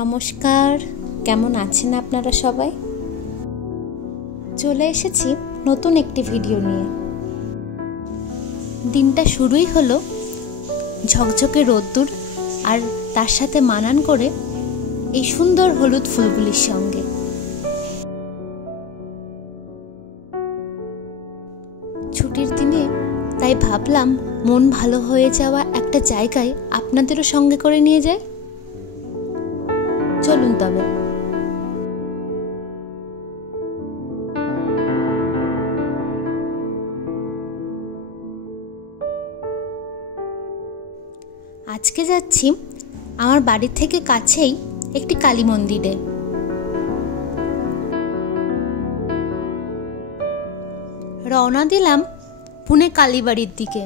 নমস্কার, কেমন আছেন আপনারা সবাই? চলে এসেছি নতুন একটি ভিডিও নিয়ে। দিনটা শুরুই হলো ঝকঝকে রোদ্দুর আর তার সাথে মানান করে এই সুন্দর হলুদ ফুলগুলির সঙ্গে। ছুটির দিনে তাই ভাবলাম মন ভালো হয়ে যাওয়া একটা জায়গায় আপনাদেরও সঙ্গে করে নিয়ে যাই। চলুন তবে। আজকে যাচ্ছি আমার বাড়ি থেকে কাছেই একটি কালী মন্দিরে। রওনা দিলাম পুনে কালীবাড়ির দিকে।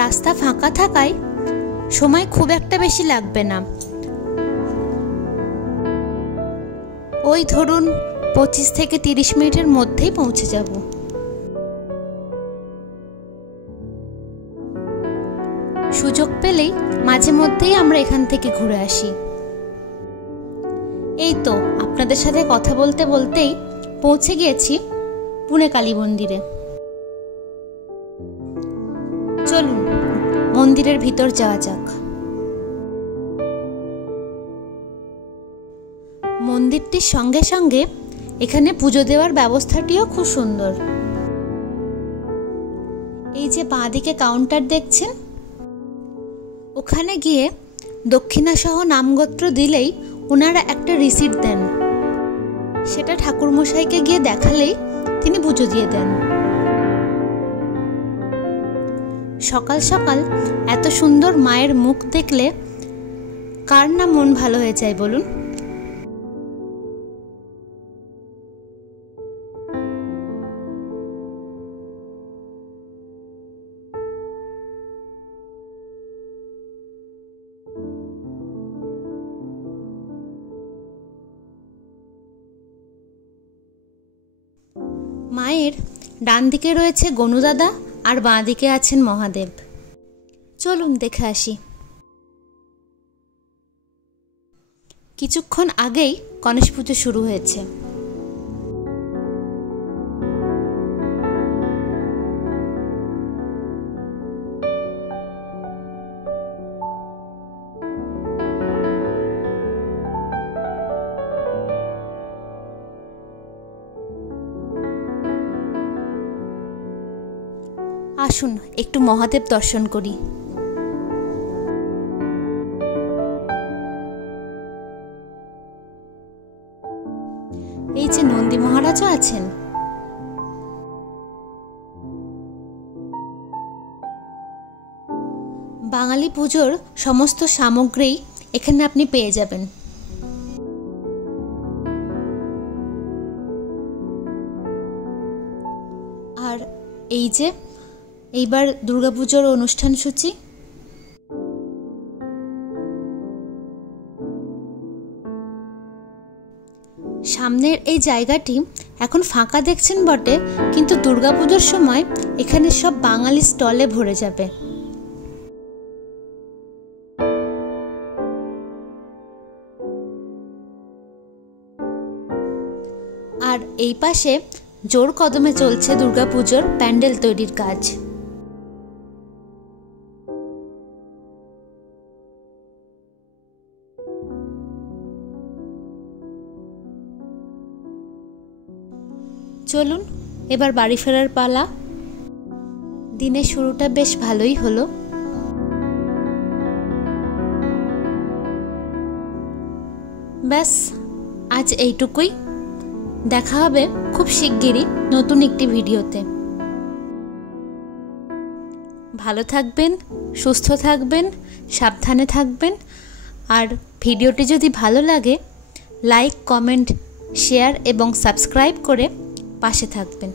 রাস্তা ফাঁকা থাকায় সময় খুব একটা বেশি লাগবে না। ওই ধরুন 25 থেকে 30 মিনিটের মধ্যেই পৌঁছে যাব। সুযোগ পেলেই মাঝে মধ্যেই আমরা এখান থেকে ঘুরে আসি। এই তো আপনাদের সাথে কথা বলতে বলতেই পৌঁছে গিয়েছি পুনে কালী মন্দিরে। চলুন মন্দিরের ভিতর যাওয়া যাক। মন্দিরটির সঙ্গে সঙ্গে এখানে পুজো দেওয়ার ব্যবস্থাটিও খুব সুন্দর। এই যে বাঁদিকে কাউন্টার দেখছেন, ওখানে গিয়ে দক্ষিণাসহ নামগোত্র দিলেই ওনারা একটা রিসিট দেন। সেটা ঠাকুরমশাইকে গিয়ে দেখালেই তিনি পুজো দিয়ে দেন। সকাল সকাল এত সুন্দর মায়ের মুখ দেখলে কার না মন ভালো হয়ে যায় বলুন? মায়ের ডান দিকে রয়েছে গনুদাদা আর বাঁ দিকে আছেন মহাদেব। চলুন দেখে আসি। কিছুক্ষণ আগেই গণেশ পুজো শুরু হয়েছে। আসুন একটু মহাদেব দর্শন করি। এই যে নন্দী মহারাজও আছেন। বাঙালি পুজোর সমস্ত সামগ্রী এখানে আপনি পেয়ে যাবেন। আর এই যে এইবার দুর্গাপুজোর অনুষ্ঠান সূচি। সামনের এই জায়গাটি এখন ফাঁকা দেখছেন বটে, কিন্তু দুর্গাপুজোর সময় এখানে সব বাঙালি স্টলে ভরে যাবে। আর এই পাশে জোর কদমে চলছে দুর্গাপুজোর প্যান্ডেল তৈরির কাজ। চলুন এবার বাড়ি ফেরার পালা। দিনের শুরুটা বেশ ভালোই হলো। ব্যাস আজ এইটুকুই। দেখা হবে খুব শিগগিরই নতুন একটি ভিডিওতে। ভালো থাকবেন, সুস্থ থাকবেন, সাবধানে থাকবেন। আর ভিডিওটি যদি ভালো লাগে লাইক, কমেন্ট, শেয়ার এবং সাবস্ক্রাইব করে পাশে থাকবেন।